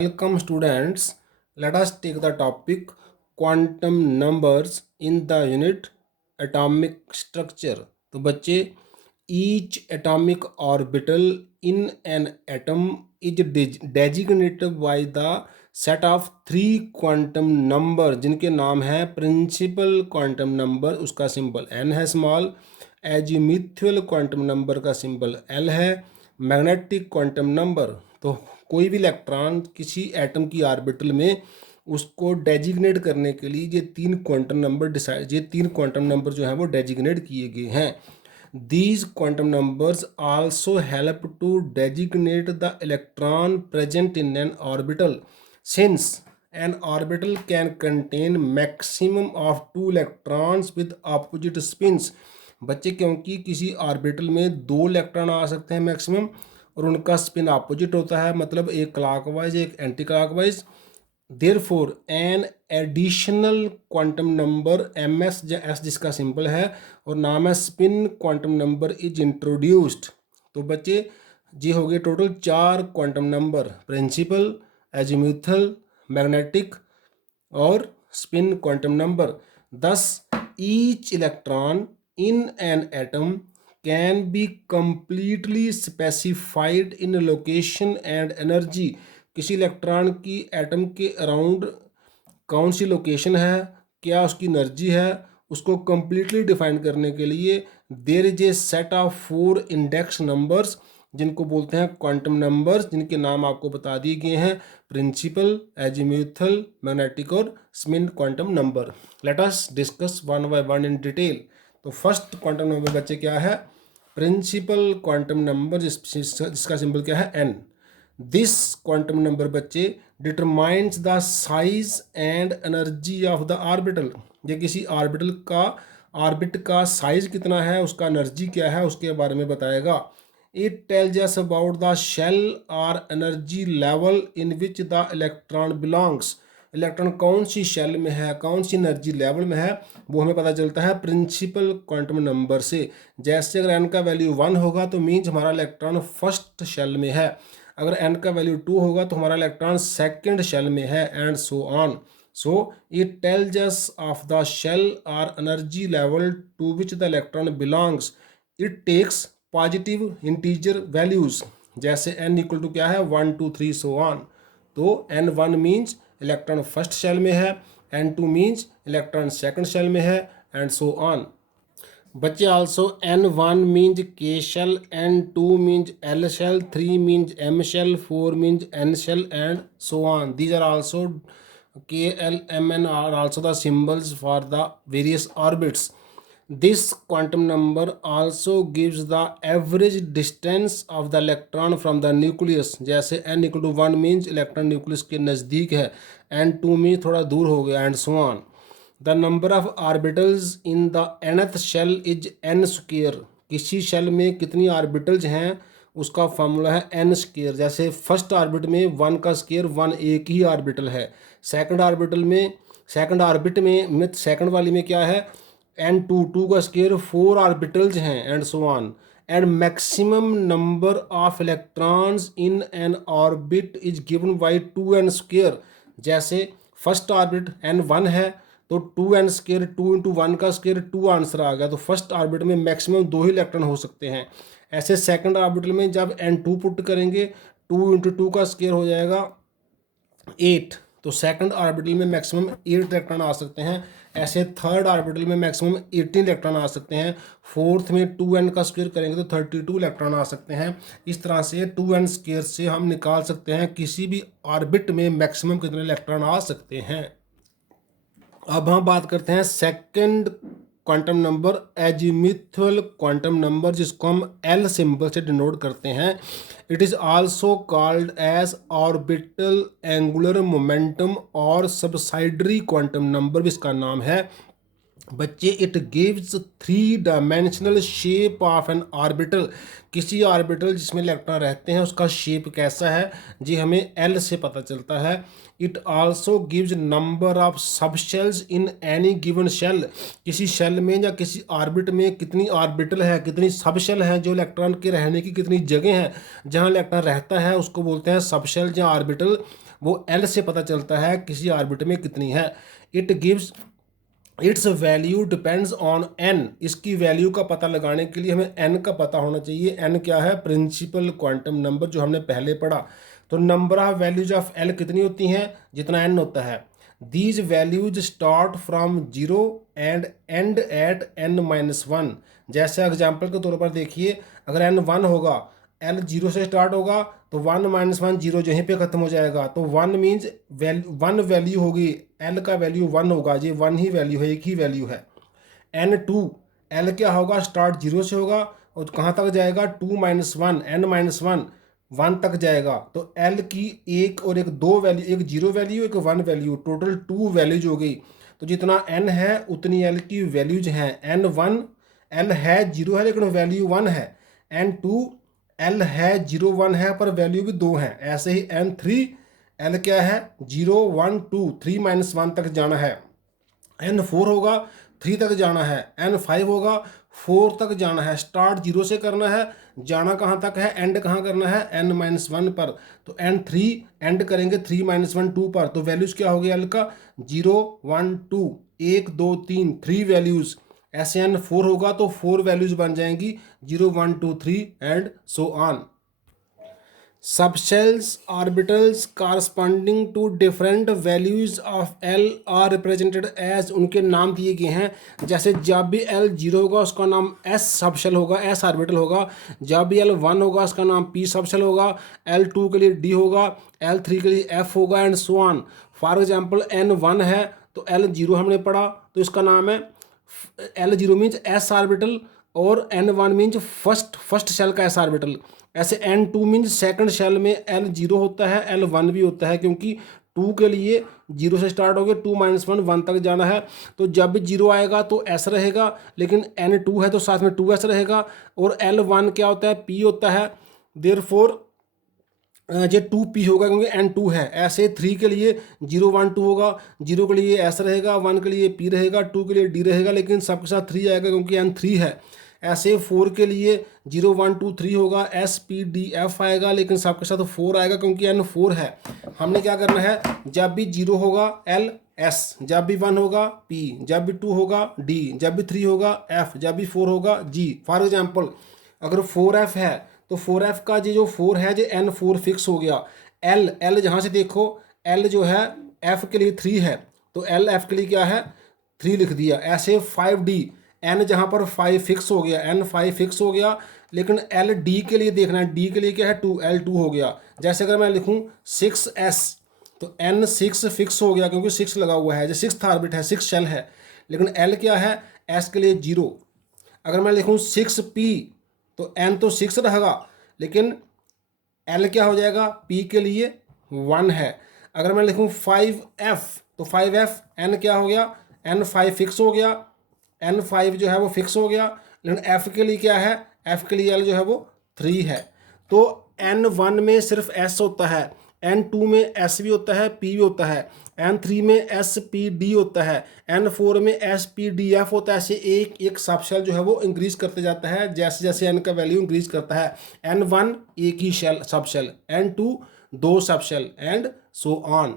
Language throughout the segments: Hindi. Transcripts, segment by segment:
Welcome students. Let us take the topic quantum numbers in the unit atomic structure. तो बच्चे each atomic orbital in an atom is designated by the set of three quantum number जिनके नाम है principal quantum number, उसका सिंबल n है स्मॉल, एजीम्यूथुअल क्वांटम नंबर का सिंबल l है, मैग्नेटिक क्वांटम नंबर। तो कोई भी इलेक्ट्रॉन किसी एटम की ऑर्बिटल में उसको डेजिग्नेट करने के लिए ये तीन क्वांटम नंबर जो हैं वो डेजिग्नेट किए गए हैं। These quantum numbers also help to designate the electron present in an orbital, since an orbital can contain maximum of two electrons with opposite spins। बच्चे क्योंकि किसी ऑर्बिटल में दो इलेक्ट्रॉन आ सकते हैं मैक्सिमम, और उनका स्पिन अपोजिट होता है, मतलब एक क्लॉकवाइज एक anti clockwise. Therefore an additional quantum number ms या s जिसका सिंबल है और नाम है spin quantum number is introduced. तो बच्चे जी हो गए total 4 quantum number, principal, azimuthal, magnetic और spin quantum number. Thus each electron in an atom can be completely specified in location and energy. किसी इलेक्ट्रॉन की एटम के अराउंड कौन सी लोकेशन है, क्या उसकी एनर्जी है, उसको completely डिफाइन करने के लिए there is a set of 4 index numbers जिनको बोलते हैं क्वांटम नंबर्स, जिनके नाम आपको बता दिए गए हैं, प्रिंसिपल, एजीम्यूथल, मैग्नेटिक और spin quantum number. Let us discuss one by one in detail. तो फर्स्ट क्वांटम नंबर बच्चे क्या है, प्रिंसिपल क्वांटम नंबर, जिसका सिंबल क्या है n। दिस क्वांटम नंबर बच्चे determines the size and energy of the orbital. ये किसी ऑर्बिट का साइज कितना है, उसका एनर्जी क्या है, उसके बारे में बताएगा। It tells us about the shell और energy level in which the electron belongs. Electron कौन सी शेल में है, कौन सी एनर्जी लेवल में है, वो हमें पता चलता है प्रिंसिपल क्वांटम नंबर से। जैसे अगर n का वैल्यू 1 होगा तो मीन्स हमारा इलेक्ट्रॉन फर्स्ट शेल में है, अगर n का वैल्यू 2 होगा तो हमारा इलेक्ट्रॉन सेकंड शेल में है, and so on. So it tells us of the shell और energy level to which the electron belongs. It takes positive integer values, जैसे n इक्वल टू क्या है 1 2 3 सो ऑन। तो n1 means electron first shell में है, n2 means electron second shell में है, एंड सो ऑन। बच्चे also n1 means k shell, n2 means l shell, 3 means m shell, 4 means n shell, and so on. These are also k l m n are also the symbols for the various orbits. This quantum number also gives the average distance of the electron from the nucleus, जैसे n equal to 1 means electron nucleus के नज़दीक है, n2 मीन्स थोड़ा दूर हो गया, and so on. The number of orbitals in the nth shell is n square. किसी शेल में कितनी ऑर्बिटल्स हैं उसका फार्मूला है n स्क्वायर। जैसे फर्स्ट ऑर्बिट में 1 का स्क्वायर 1, एक ही ऑर्बिटल है। सेकंड ऑर्बिट में सेकंड वाली में क्या है, n2, 2 का स्क्वायर 4 ऑर्बिटल्स हैं, and so on. And maximum number of electrons in an orbit is given by 2n square. जैसे फर्स्ट ऑर्बिट n1 है तो 2n स्क्वायर, 2 इंटू 1 का स्क्वायर 2 आंसर आ गया। तो फर्स्ट ऑर्बिट में मैक्सिमम 2 ही इलेक्ट्रॉन हो सकते हैं। ऐसे सेकंड ऑर्बिटल में जब n2 पुट करेंगे 2 इंटू 2 का स्क्वायर हो जाएगा 8, तो सेकंड ऑर्बिटल में मैक्सिमम 8 इलेक्ट्रॉन आ सकते हैं। ऐसे थर्ड ऑर्बिटल में मैक्सिमम 18 इलेक्ट्रॉन आ सकते हैं। फोर्थ में 2n का स्क्वायर करेंगे तो 32 इलेक्ट्रॉन आ सकते हैं। इस तरह से 2n स्क्वायर से हम निकाल सकते हैं किसी भी ऑर्बिट में मैक्सिमम कितने इलेक्ट्रॉन आ सकते हैं। अब हम बात करते हैं second quantum number, azimuthal quantum number, जिसको हम L सिंबल से डिनोट करते हैं। It is also called as orbital angular momentum और सबसाइडरी क्वांटम नंबर भी इसका नाम है। बच्चे it gives 3 dimensional shape of an orbital. किसी ऑर्बिटल जिसमें इलेक्ट्रॉन रहते हैं उसका शेप कैसा है जी हमें L से पता चलता है। It also gives number of sub shells in any given shell. किसी शेल में या किसी ऑर्बिट में कितनी ऑर्बिटल है, कितनी सब शेल है, जो इलेक्ट्रॉन के रहने की कितनी जगह है, जहाँ इलेक्ट्रॉन रहता है उसको बोलते हैं सब शेल या ऑर्बिटल। वो एल से पता चलता है किसी ऑर्बिट में कितनी है। It gives it's value depends on an. इसकी वैल्यू का पता लगाने के लिए हमें एन का पता होना चाहिए। एन क्या है? प्रिंसिपल क्वांटम नंबर, जो हमने पहले पढ़ा। तो number of values of L कितनी होती हैं? जितना एन होता है। These values start from zero and end at N minus one. जैसे एग्जाम्पल के तौर पर देखिए, अगर एन वन होगा, एल जीरो से स्टार्ट होगा, तो वन माइनस वन जीरो यहीं पे खत्म हो जाएगा। तो वन मीन्स वन वैल्यू होगी, एल का वैल्यू वन होगा, ये वन ही वैल्यू है, एक ही वैल्यू है। एन टू, एल क्या होगा? स्टार्ट जीरो से होगा और कहाँ तक जाएगा? Two minus one, N minus one, one तक जाएगा। तो एल की एक और एक दो वैल्यू, एक जीरो वैल्यू एक one value, total two values हो गई। तो जितना एन है उतनी एल की वैल्यूज हैं। एन वन, एल है जीरो है लेकिन वैल्यू वन है। एन टू, एल है जीरो वन है पर वैल्यू भी दो है। ऐसे ही एन थ्री, एल क्या है? Zero one two, three minus one तक जाना है। एन फोर होगा, थ्री तक जाना है। एन फाइव होगा, फोर तक जाना है। स्टार्ट जीरो से करना है, जाना कहाँ तक है? एंड कहाँ करना है? एन माइनस वन पर। तो एन थ्री, एंड करेंगे थ्री माइनस वन टू पर। तो वैल्यूज क्या हो गया एल का? जीरो वन टू, एक दो तीन, थ्री वैल्यूज। ऐसे एन फोर होगा तो फोर वैल्यूज बन जाएंगी, zero one two three and so on. Subshells orbitals corresponding to different values of L are represented as, उनके नाम दिए गए हैं। जैसे जब भी L जीरो होगा उसका नाम S सबशेल होगा, S ऑर्बिटल होगा। जब भी L वन होगा उसका नाम P सबशेल होगा। L टू के लिए D होगा, L थ्री के लिए F होगा and so on. For example N one है तो L जीरो हमने पढ़ा तो इसका नाम है L zero means S orbital और N one means first shell का S ऑर्बिटल। ऐसे N two means second shell में एल जीरो होता है, एल वन भी होता है, क्योंकि टू के लिए जीरो से स्टार्ट हो गया, टू माइनस वन, वन तक जाना है। तो जब भी जीरो आएगा तो एस रहेगा, लेकिन एन टू है तो साथ में टू एस रहेगा। और एल वन क्या होता है? पी होता है। देयरफॉर ये टू पी होगा क्योंकि एन टू है। ऐसे थ्री के लिए जीरो वन टू होगा, जीरो के लिए एस रहेगा, वन के लिए पी रहेगा, टू के लिए डी रहेगा, लेकिन सबके साथ थ्री आएगा क्योंकि एन थ्री है। ऐसे फोर के लिए जीरो वन टू थ्री होगा, एस पी डी एफ आएगा, लेकिन सबके साथ फोर आएगा क्योंकि एन फोर है। हमने क्या करना है? जब भी जीरो होगा एल एस, जब भी वन होगा पी, जब भी टू होगा डी, जब भी थ्री होगा एफ, जब भी फोर होगा जी। फॉर एग्जाम्पल अगर फोर एफ है तो फोर एफ का जो फोर है जो एन फोर फिक्स हो गया। एल एल जहाँ से देखो, एल जो है एफ के लिए थ्री है तो एल एफ के लिए क्या है? थ्री लिख दिया। ऐसे फाइव डी, एन जहाँ पर फाइव फिक्स हो गया, एन फाइव फिक्स हो गया, लेकिन एल डी के लिए देखना है, डी के लिए क्या है? टू, एल टू हो गया। जैसे अगर मैं लिखूँ सिक्स एस तो एन सिक्स फिक्स हो गया क्योंकि सिक्स लगा हुआ है, जो सिक्स ऑर्बिट है, सिक्स शेल है, लेकिन एल क्या है? एस के लिए जीरो। अगर मैं लिखूँ सिक्स पी तो एन तो सिक्स रहेगा, लेकिन एल क्या हो जाएगा? पी के लिए वन है। अगर मैं लिखूँ फाइव एफ तो फाइव एफ, एन क्या हो गया? एन फाइव फिक्स हो गया, एन फाइव जो है वो फिक्स हो गया, लेकिन एफ के लिए क्या है? एफ के लिए एल जो है वो थ्री है। तो एन वन में सिर्फ एस होता है, एन टू में एस भी होता है, पी भी होता है, एन थ्री में एस पी डी होता है, एन फोर में एस पी डी एफ होता है। ऐसे एक एक सबशेल जो है वो इंक्रीज करते जाता है जैसे जैसे एन का वैल्यू इंक्रीज करता है। एन वन एक ही शेल सबशेल, एन टू दो सबशेल एंड सो ऑन।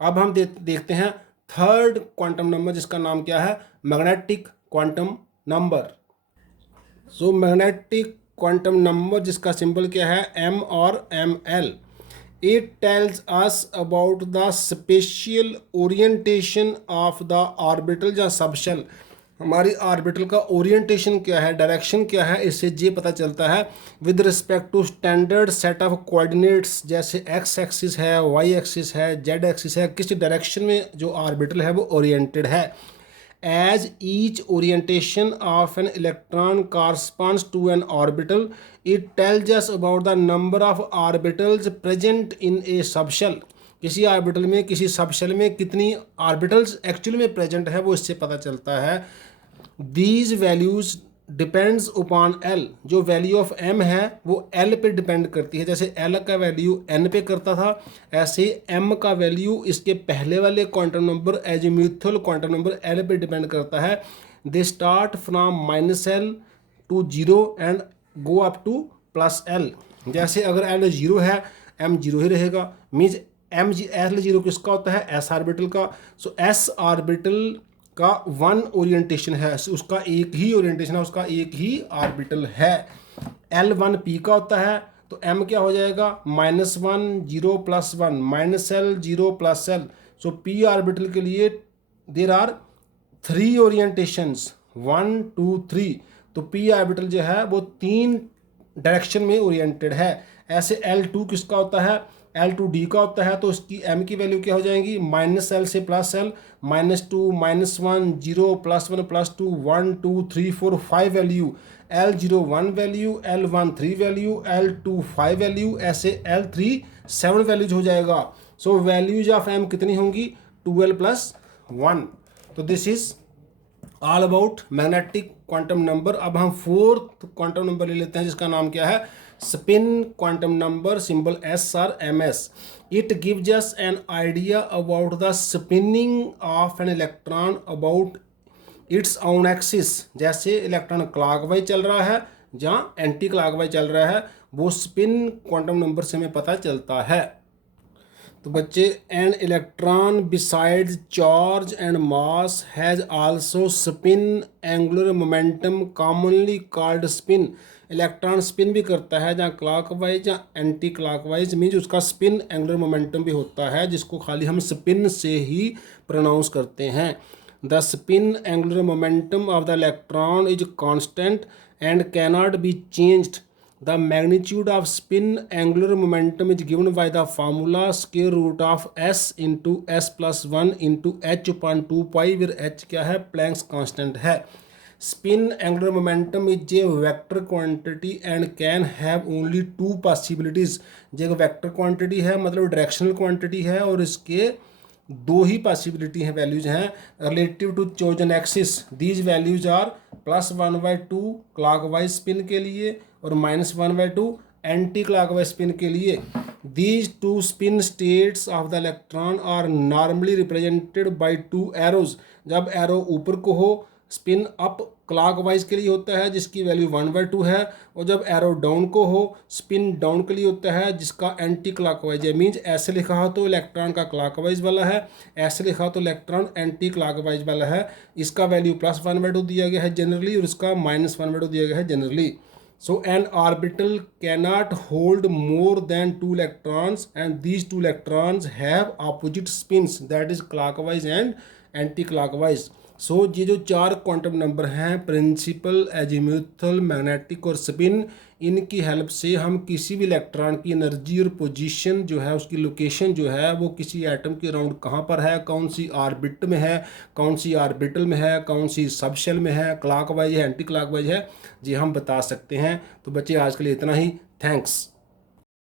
अब हम देखते हैं थर्ड क्वांटम नंबर जिसका नाम क्या है? Magnetic quantum number. So magnetic quantum number जिसका सिंबल क्या है? एम और M L. It tells us about the spatial orientation of the orbital या सबशेल। हमारी ऑर्बिटल का ओरिएंटेशन क्या है, डायरेक्शन क्या है, इससे ये पता चलता है with respect to standard set of coordinates. जैसे एक्स एक्सिस है, वाई एक्सिस है, जेड एक्सिस है, किस डायरेक्शन में जो ऑर्बिटल है वो ओरिएंटेड है। As each orientation of an electron corresponds to an orbital, it tells us about the number of orbitals present in a subshell. किसी ऑर्बिटल में, किसी सबशेल में कितनी ऑर्बिटल्स एक्चुअली में प्रेजेंट है वो इससे पता चलता है। These values depends upon L। जो वैल्यू ऑफ M है वो L पे डिपेंड करती है। जैसे L का वैल्यू N पे करता था, ऐसे ही M का वैल्यू इसके पहले वाले quantum number azimuthal quantum number L पे डिपेंड करता है। They start from minus L to zero and go up to plus L। जैसे अगर L जीरो है, M जीरो ही रहेगा, मीन्स L0 किसका होता है? एस ऑर्बिटल का। सो एस ऑर्बिटल का वन ओरिएंटेशन है, उसका एक ही ओरिएंटेशन है, उसका एक ही ऑर्बिटल है। L1 P का होता है, तो M क्या हो जाएगा? -1 0 + 1 -L 0 + L। सो P ऑर्बिटल के लिए देर आर 3 ओरिएंटेशंस, 1 2 3। तो P ऑर्बिटल जो है वो 3 डायरेक्शन में ओरिएंटेड है। ऐसे L2 किसका होता है? L2D का होता है, तो उसकी M की वैल्यू क्या हो जाएंगी? -L से +L, -2 -1 0 +1 +2 1 2 3 4 5 value, L0 1 value, L1 3 value, L2 5 value, ऐसे L3 7 वैल्यूज हो जाएगा। सो वैल्यूज ऑफ M कितनी होंगी? 12 + 1। तो this is all about magnetic quantum number. अब हम फोर्थ क्वांटम नंबर ले लेते हैं, जिसका नाम क्या है? Spin quantum number, symbol S और M S. It gives us an idea about the spinning of an electron about its own axis. जैसे इलेक्ट्रॉन क्लॉकवाइज चल रहा है या एंटी क्लॉकवाइज चल रहा है, वो स्पिन क्वांटम नंबर से हमें पता चलता है। तो बच्चे, an electron besides charge and mass has also spin angular momentum commonly called spin. Electron spin भी करता है, जहाँ क्लॉकवाइज या एंटी क्लॉकवाइज, मीन्स उसका स्पिन एंगुलर मोमेंटम भी होता है, जिसको खाली हम स्पिन से ही प्रोनाउंस करते हैं। The spin angular momentum of the electron is constant and cannot be changed. The magnitude of spin angular momentum is given by the formula square root of s into s plus 1 into h upon 2 pi, where h क्या है? Planck's constant है। Spin angular momentum is a vector quantity and can have only two possibilities। जो एक वेक्टर क्वांटिटी है, मतलब डायरेक्शनल क्वांटिटी है, और इसके दो ही पॉसिबिलिटी हैं, वैल्यूज हैं relative to chosen axis. These values are +1/2 clockwise spin के लिए और -1/2 एंटी क्लॉकवाइज स्पिन के लिए। These two spin states of the electron are normally represented by 2 arrows. जब एरो ऊपर को हो, स्पिन अप क्लॉकवाइज के लिए होता है, जिसकी वैल्यू 1/2 है, और जब एरो डाउन को हो, स्पिन डाउन के लिए होता है, जिसका एंटी क्लॉकवाइज है। मीन्स ऐसे लिखा हो तो इलेक्ट्रॉन का क्लॉकवाइज वाला है, ऐसे लिखा हो तो इलेक्ट्रॉन एंटी क्लॉकवाइज वाला है। इसका वैल्यू +1/2 दिया गया है जनरली, और इसका -1/2 दिया गया है generally. So an orbital cannot hold more than 2 electrons, and these 2 electrons have opposite spins, that is clockwise and anti-clockwise। सो ये जो 4 क्वांटम नंबर हैं, प्रिंसिपल, एजीम्यूथल, मैग्नेटिक और स्पिन, इनकी हेल्प से हम किसी भी इलेक्ट्रॉन की एनर्जी और पोजीशन जो है, उसकी लोकेशन जो है, वो किसी एटम के अराउंड कहाँ पर है, कौन सी ऑर्बिट में है, कौन सी ऑर्बिटल में है, कौन सी सबशेल में है, क्लॉकवाइज है, एंटी क्लॉकवाइज है, जी हम बता सकते हैं। तो बच्चे, आज के लिए इतना ही। थैंक्स।